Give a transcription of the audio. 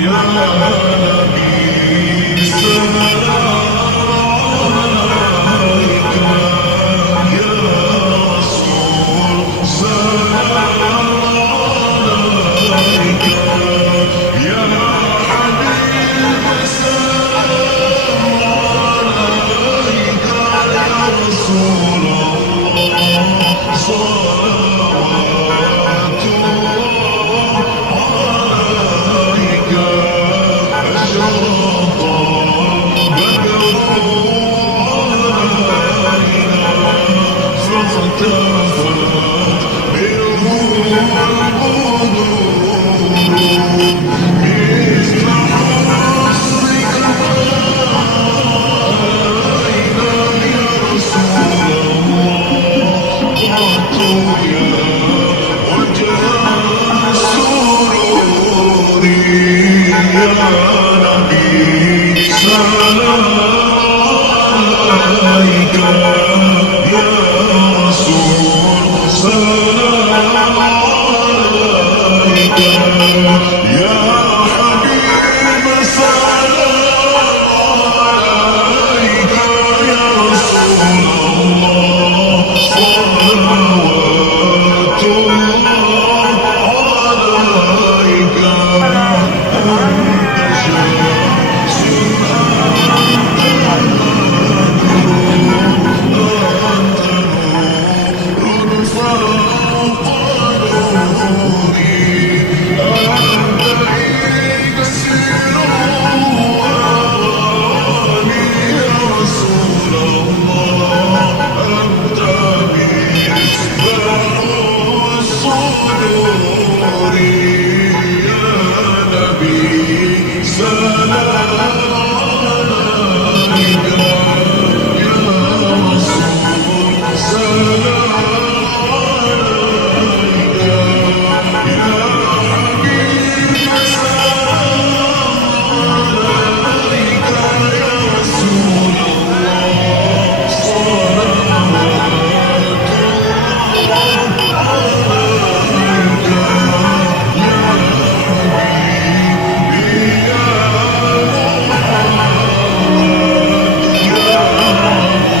يا نبي سلام عليك، يا رسول سلام عليك، يا حبيب سلام عليك، يا رسول الله صلوات عليك. أشرق البدر علينا فاختفت منه البدور، مثل حسنك علينا يا رسول الله. قعدت يا وجه سروري، يا نبي سلام عليك، يا رسول سلام عليك، يا حبيب سلام عليك، يا رسول الله صلوات الله عليك. أنت شمس أنت نور فوق نوري، أنت إكسير وأغاني يا رسول الله. أنت مصباح الصدور، يا نبي سلام عليك، يا رسول سلام عليك، يا حبيب سلام عليك، يا رسول الله صلوات عليك، يا حبيبي يا محمد، يا